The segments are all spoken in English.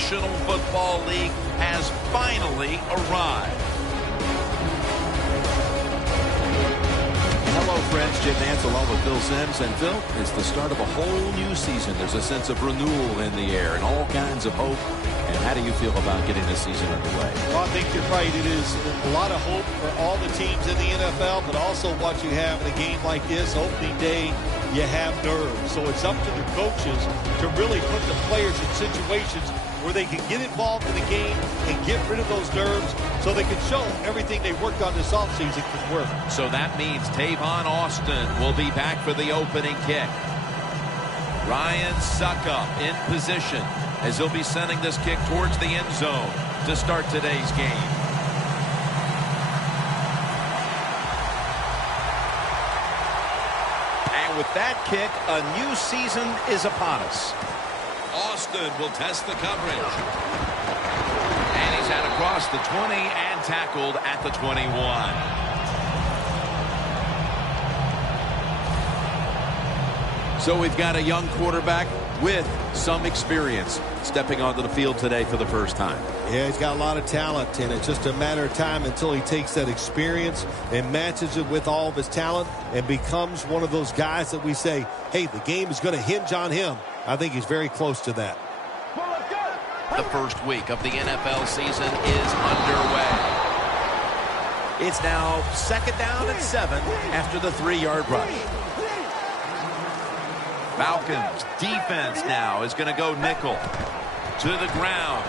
National Football League has finally arrived. Hello, friends. Jim Nance along with Phil Simms. And Phil, it's the start of a whole new season. There's a sense of renewal in the air and all kinds of hope. And how do you feel about getting this season underway? Well, I think you're right. It is a lot of hope for all the teams in the NFL, but also what you have in a game like this, opening day, you have nerves. So it's up to the coaches to really put the players in situations where they can get involved in the game and get rid of those nerves so they can show everything they worked on this offseason can work. So that means Tavon Austin will be back for the opening kick. Ryan Suckup in position as he'll be sending this kick towards the end zone to start today's game. And with that kick, a new season is upon us. Austin will test the coverage. And he's had across the 20 and tackled at the 21. So we've got a young quarterback with some experience stepping onto the field today for the first time. Yeah, he's got a lot of talent, and it's just a matter of time until he takes that experience and matches it with all of his talent and becomes one of those guys that we say, hey, the game is going to hinge on him. I think he's very close to that. The first week of the NFL season is underway. It's now 2nd down and 7 after the 3-yard rush. Falcons defense now is going to go nickel to the ground.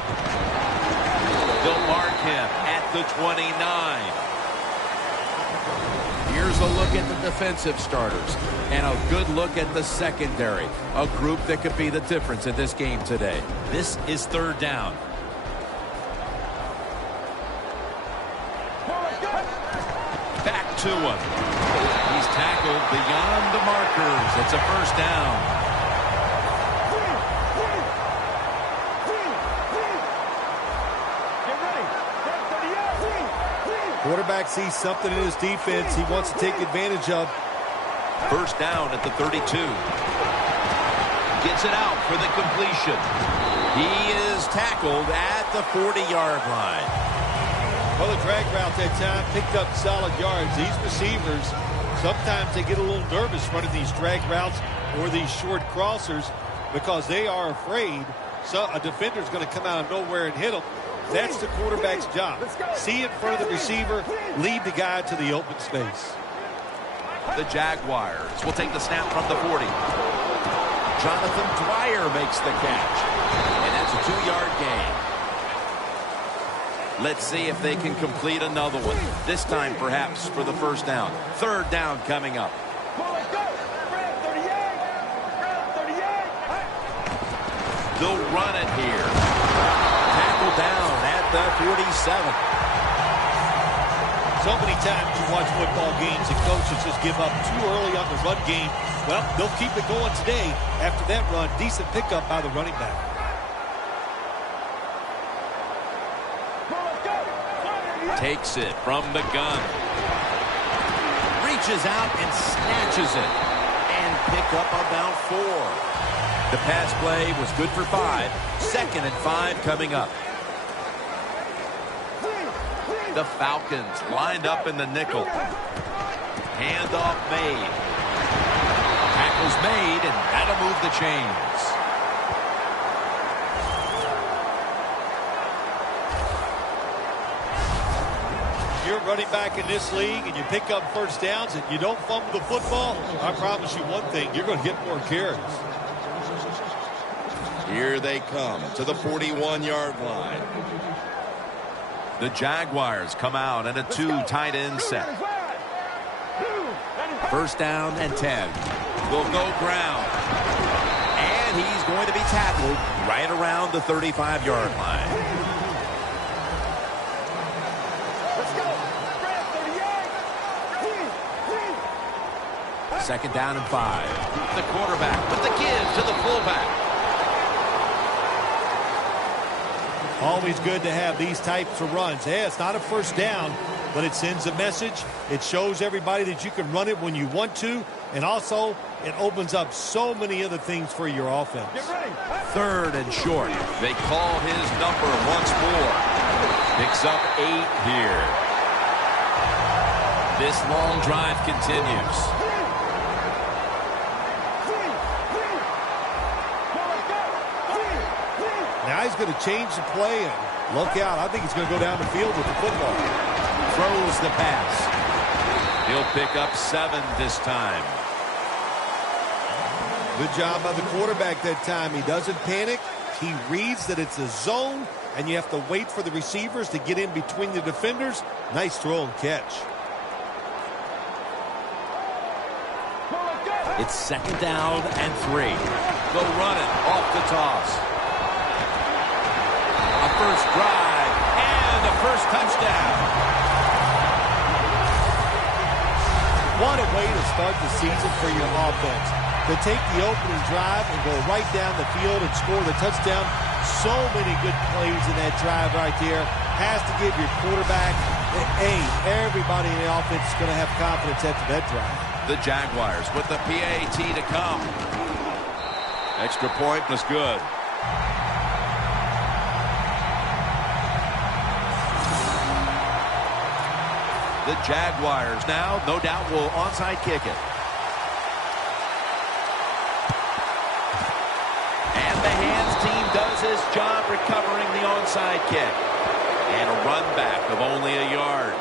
They'll mark him at the 29. Here's a look at the defensive starters and a good look at the secondary, a group that could be the difference in this game today. This is 3rd down. Back to him. He's tackled beyond the markers. It's a 1st down. Quarterback sees something in his defense he wants to take advantage of. 1st down at the 32. Gets it out for the completion. He is tackled at the 40-yard line. Well, the drag route that time picked up solid yards. These receivers, sometimes they get a little nervous running these drag routes or these short crossers because they are afraid a defender's going to come out of nowhere and hit them. That's the quarterback's job. See in front of the receiver, lead the guy to the open space. The Jaguars will take the snap from the 40. Jonathan Dwyer makes the catch. And that's a 2-yard gain. Let's see if they can complete another one. This time, perhaps, for the 1st down. 3rd down coming up. They'll run it here. Tackle down at the 47. So many times you watch football games and coaches just give up too early on the run game. Well, they'll keep it going today. After that run, decent pickup by the running back. Takes it from the gun. Reaches out and snatches it. And pick up about 4. The pass play was good for 5. 2nd and 5 coming up. The Falcons lined up in the nickel. Handoff made. Tackle's made, and that'll move the chains. You're running back in this league and you pick up 1st downs and you don't fumble the football, I promise you one thing, you're going to get more carries. Here they come to the 41-yard line. The Jaguars come out in a 2 tight end set. 1st down and 10. Will go ground. And he's going to be tackled right around the 35-yard line. 2nd down and 5. The quarterback with the give to the fullback. Always good to have these types of runs. Hey, it's not a 1st down, but it sends a message. It shows everybody that you can run it when you want to, and also it opens up so many other things for your offense. 3rd and short. They call his number once more. Picks up 8 here. This long drive continues. Now he's going to change the play, and look out. I think he's going to go down the field with the football. Throws the pass. He'll pick up 7 this time. Good job by the quarterback that time. He doesn't panic. He reads that it's a zone, and you have to wait for the receivers to get in between the defenders. Nice throw and catch. It's 2nd down and 3. They'll run it off the toss. A first drive and a first touchdown. What a way to start the season for your offense. To take the opening drive and go right down the field and score the touchdown. So many good plays in that drive right there. Has to give your quarterback, everybody in the offense is going to have confidence after that drive. The Jaguars with the PAT to come. Extra point was good. The Jaguars now, no doubt, will onside kick it. And the hands team does his job recovering the onside kick. And a run back of only a yard.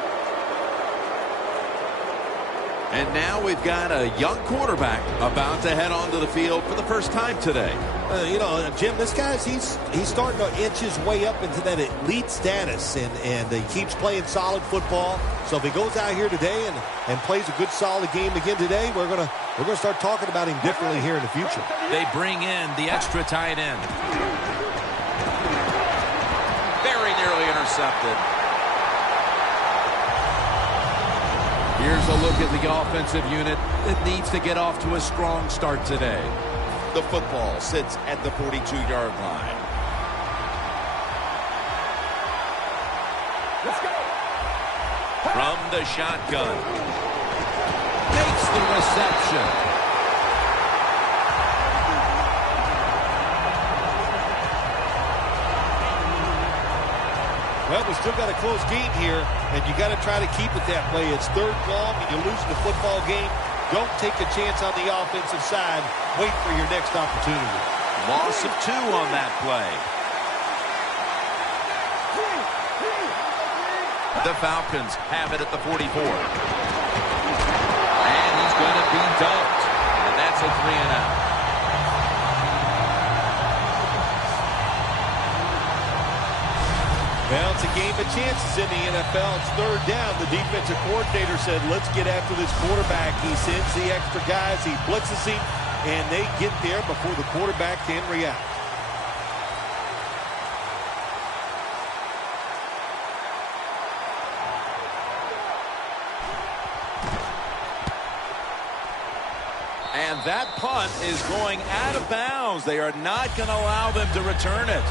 And now we've got a young quarterback about to head onto the field for the first time today. You know, Jim, this guy's he's starting to inch his way up into that elite status, and he keeps playing solid football. So if he goes out here today and plays a good solid game again today, we're gonna start talking about him differently here in the future. They bring in the extra tight end. Very nearly intercepted. Here's a look at the offensive unit that needs to get off to a strong start today. The football sits at the 42-yard line. Let's go. From the shotgun. Makes the reception. Well, we still got a close game here, and you got to try to keep it that way. It's 3rd and long, and you're losing the football game. Don't take a chance on the offensive side. Wait for your next opportunity. Loss of 2 on that play. The Falcons have it at the 44. And he's going to be dumped. And that's a 3-and-out. Well, it's a game of chances in the NFL. It's 3rd down. The defensive coordinator said, let's get after this quarterback. He sends the extra guys. He blitzes him, and they get there before the quarterback can react. And that punt is going out of bounds. They are not going to allow them to return it.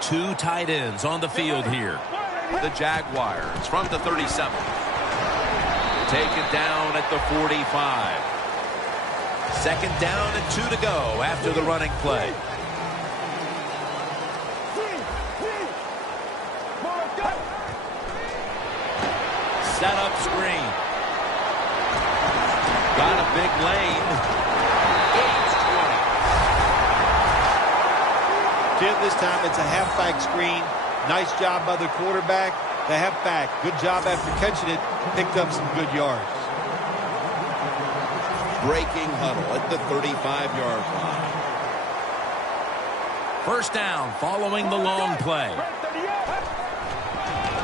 Two tight ends on the field here. The Jaguars from the 37. Taken down at the 45. 2nd down and 2 to go after the running play. Set up screen. Got a big lane. Gains 20. Jim, this time it's a halfback screen. Nice job by the quarterback. The halfback, good job after catching it. Picked up some good yards. Breaking huddle at the 35-yard line. 1st down following the long play.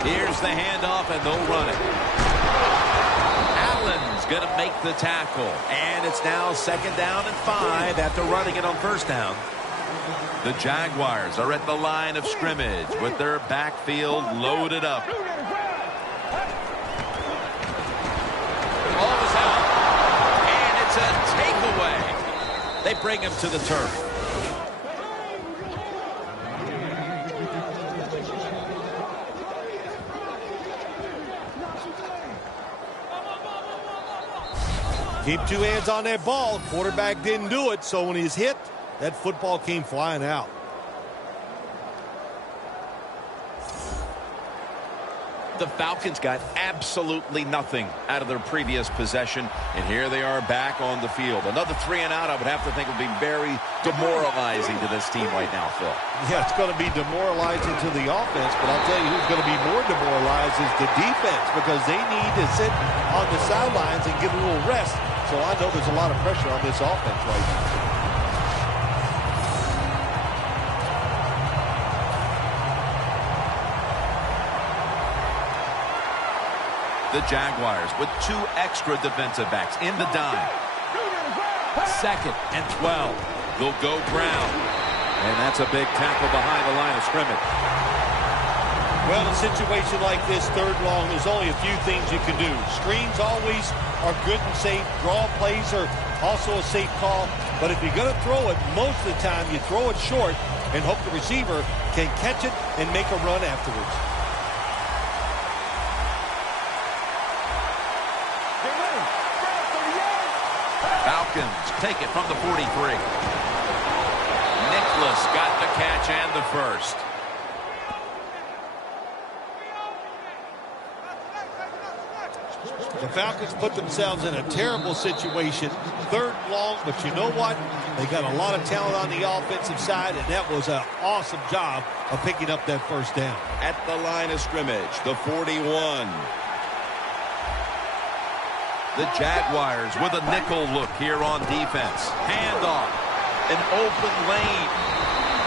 Here's the handoff, and they'll run it. Allen's going to make the tackle. And it's now 2nd down and 5 after running it on 1st down. The Jaguars are at the line of scrimmage with their backfield loaded up. Ball is out, and it's a takeaway. They bring him to the turf. Keep two hands on that ball. Quarterback didn't do it, so when he's hit, that football came flying out. The Falcons got absolutely nothing out of their previous possession, and here they are back on the field. Another 3 and out, I would have to think, would be very demoralizing to this team right now, Phil. Yeah, it's going to be demoralizing to the offense, but I'll tell you who's going to be more demoralized is the defense, because they need to sit on the sidelines and get a little rest. So I know there's a lot of pressure on this offense right now. The Jaguars with 2 extra defensive backs in the dime. 2nd and 12. They'll go ground. And that's a big tackle behind the line of scrimmage. Well, in a situation like this, 3rd and long, there's only a few things you can do. Screens always are good and safe. Draw plays are also a safe call. But if you're going to throw it, most of the time you throw it short and hope the receiver can catch it and make a run afterwards. Falcons take it from the 43. Nicholas got the catch and the first. The Falcons put themselves in a terrible situation. 3rd and long, but you know what? They got a lot of talent on the offensive side, and that was an awesome job of picking up that 1st down. At the line of scrimmage, the 41. The Jaguars with a nickel look here on defense. Handoff. An open lane.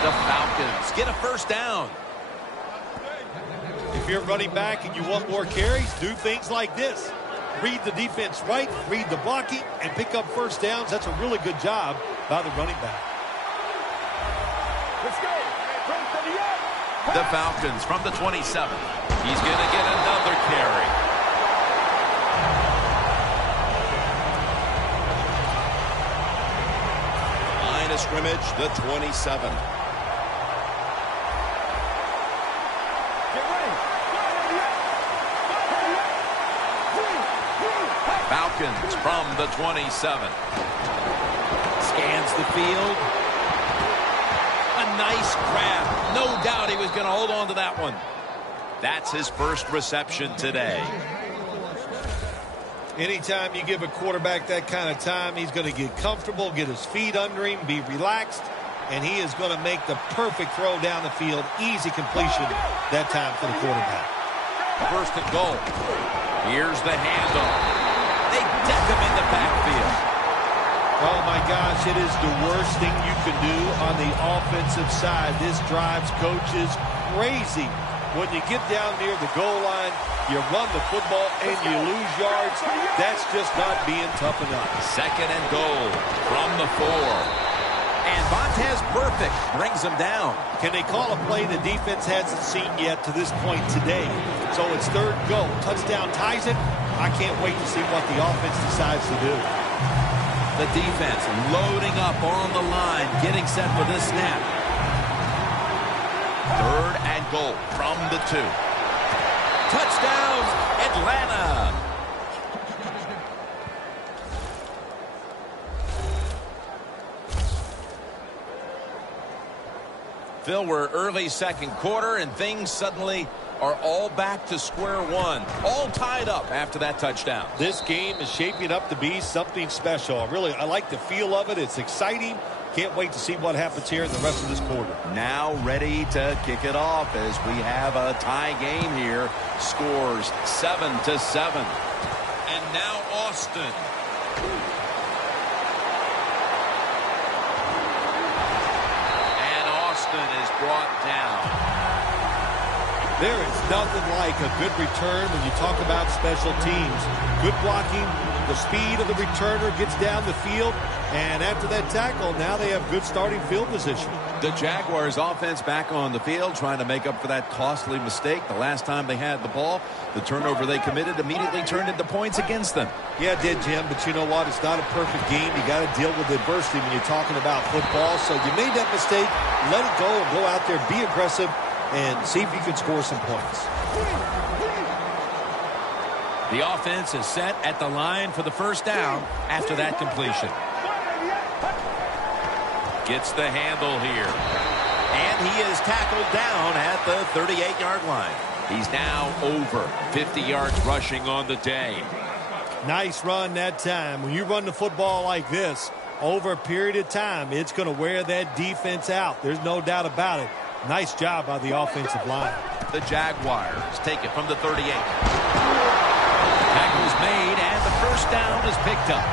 The Falcons get a 1st down. If you're running back and you want more carries, do things like this. Read the defense right, read the blocking, and pick up 1st downs. That's a really good job by the running back. Let's go. The Falcons from the 27. He's going to get another carry. Scrimmage, the 27. Falcons from the 27. Scans the field. A nice grab. No doubt he was going to hold on to that one. That's his 1st reception today. Anytime you give a quarterback that kind of time, he's going to get comfortable, get his feet under him, be relaxed, and he is going to make the perfect throw down the field. Easy completion that time for the quarterback. 1st and goal. Here's the handoff. They deck him in the backfield. Oh, my gosh, it is the worst thing you can do on the offensive side. This drives coaches crazy. When you get down near the goal line, you run the football and you lose yards. That's just not being tough enough. 2nd and goal from the 4. And Vontez Perfect brings him down. Can they call a play the defense hasn't seen yet to this point today? So it's 3rd and goal. Touchdown ties it. I can't wait to see what the offense decides to do. The defense loading up on the line, getting set for this snap. 3rd and goal from the 2. Touchdown, Atlanta. Phil, we're early 2nd quarter, and things suddenly are all back to square one. All tied up after that touchdown. This game is shaping up to be something special. I like the feel of it. It's exciting. Can't wait to see what happens here in the rest of this quarter. Now ready to kick it off as we have a tie game here. Scores 7-7. And now Austin. And Austin is brought down. There is nothing like a good return when you talk about special teams. Good blocking, the speed of the returner gets down the field, and after that tackle, now they have good starting field position. The Jaguars offense back on the field trying to make up for that costly mistake. The last time they had the ball, the turnover they committed immediately turned into points against them. Yeah, it did, Jim, but you know what? It's not a perfect game. You got to deal with adversity when you're talking about football. So you made that mistake, let it go, and go out there, be aggressive, and see if you can score some points. The offense is set at the line for the first down after that completion. Gets the handle here. And he is tackled down at the 38-yard line. He's now over 50 yards rushing on the day. Nice run that time. When you run the football like this, over a period of time, it's going to wear that defense out. There's no doubt about it. Nice job by the offensive line. The Jaguars take it from the 38. Tackle's made, and the first down is picked up.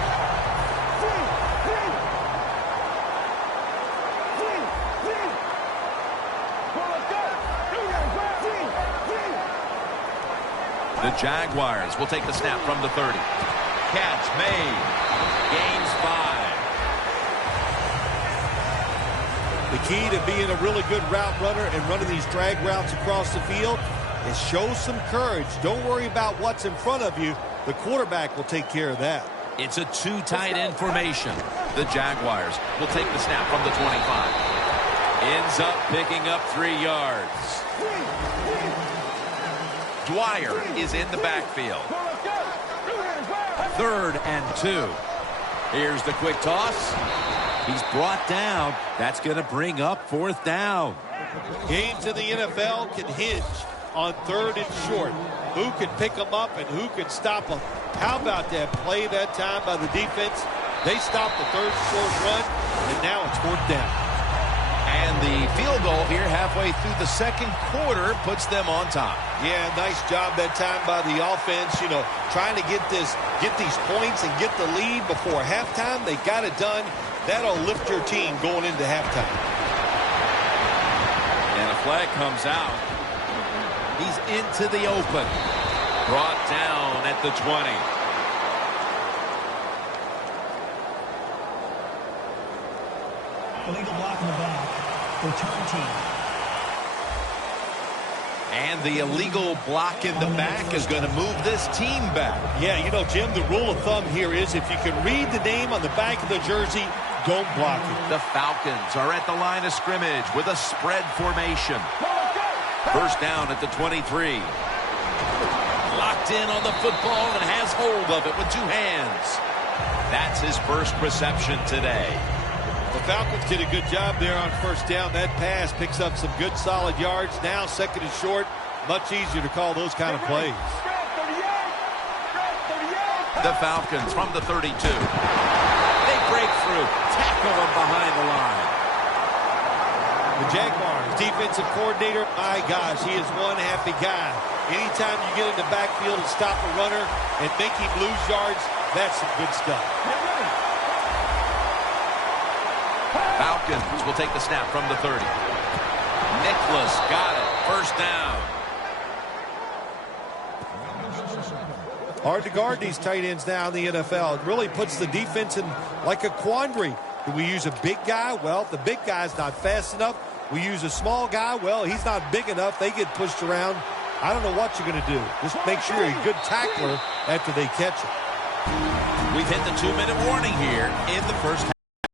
The Jaguars will take the snap from the 30. Catch made. Gains 5. The key to being a really good route runner and running these drag routes across the field is show some courage. Don't worry about what's in front of you. The quarterback will take care of that. It's a two tight end formation. The Jaguars will take the snap from the 25. Ends up picking up 3 yards. Dwyer is in the backfield. 3rd and 2. Here's the quick toss. He's brought down. That's going to bring up 4th down. Games in the NFL can hinge on 3rd and short. Who can pick them up and who can stop them? How about that play that time by the defense? They stopped the 3rd and short run, and now it's 4th down. And the field goal here halfway through the second quarter puts them on top. Yeah, nice job that time by the offense. You know, trying to get these points and get the lead before halftime. They got it done. That'll lift your team going into halftime. And a flag comes out. He's into the open. Brought down at the 20. Illegal block in the back. Return team. And the illegal block in the back is going to move this team back. Yeah, you know, Jim, the rule of thumb here is if you can read the name on the back of the jersey, don't block it. The Falcons are at the line of scrimmage with a spread formation. First down at the 23. Locked in on the football and has hold of it with 2 hands. That's his first reception today. The Falcons did a good job there on first down. That pass picks up some good solid yards. Now 2nd and short. Much easier to call those kind of plays. The Falcons from the 32. They break through. Tackle them behind the line. The Jaguars defensive coordinator, my gosh, he is one happy guy. Anytime you get in the backfield and stop a runner and make him lose yards, that's some good stuff. Falcons will take the snap from the 30. Nicholas got it. First down. Hard to guard these tight ends now in the NFL. It really puts the defense in like a quandary. Do we use a big guy? Well, if the big guy's not fast enough. We use a small guy. Well, he's not big enough. They get pushed around. I don't know what you're going to do. Just make sure you're a good tackler after they catch it. We've hit the 2-minute warning here in the first half.